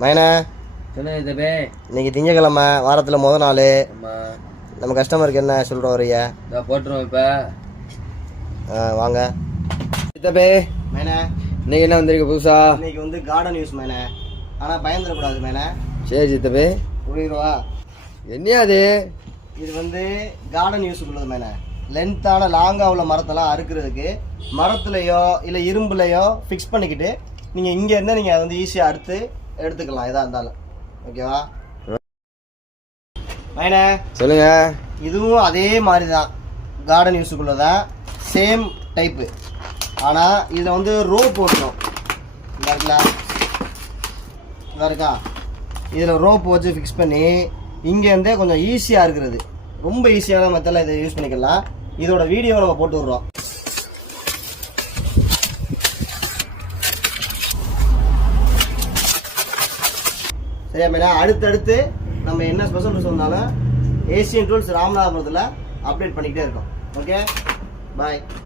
மைனா இன்னைக்கு திங்கக்கிழமை வாரத்தில் முதல் நாள். நம்ம கஸ்டமருக்கு என்ன சொல்கிறோம் வரைய போட்டுருவோம். இப்போ வாங்க சித்தப்பே. மைனா இன்னைக்கு என்ன வந்திருக்கு புதுசா? இன்னைக்கு வந்து கார்டன் யூஸ் மைனா. ஆனால் பயந்துடக்கூடாது மைனா. சரி சித்தப்பே. புரியுதுவா? என்ன அது? இது வந்து கார்டன் யூஸ் உள்ளது மைனா. லென்த்தான லாங்காக உள்ள மரத்தெல்லாம் அறுக்கிறதுக்கு மரத்துலையோ இல்லை இரும்புலையோ ஃபிக்ஸ் பண்ணிக்கிட்டு நீங்கள் இங்கே இருந்தால் நீங்கள் அதை வந்து ஈஸியாக அறுத்து எடுத்துக்கலாம் எதாக இருந்தாலும். ஓகேவா மைனா? சொல்லுங்க. இதுவும் அதே மாதிரி தான், கார்டன் யூஸுக்குள்ளதான், சேம் டைப்பு. ஆனால் இதில் வந்து ரோப் போட்டணும். இதாக இருக்கா? இதில் ரோப் வச்சு ஃபிக்ஸ் பண்ணி இங்கேருந்தே கொஞ்சம் ஈஸியாக இருக்கிறது. ரொம்ப ஈஸியான மெத்தடில் இதை யூஸ் பண்ணிக்கலாம். இதோட வீடியோ நம்ம போட்டு விட்றோம். சரியா மேலே? அடுத்தடுத்து நம்ம என்ன ஸ்பெஷல் டூல்ஸ் வந்தாலும் ஏசியன் டூல்ஸ் ராமநாதபுரத்தில் அப்டேட் பண்ணிக்கிட்டே இருக்கோம். ஓகே, பாய்.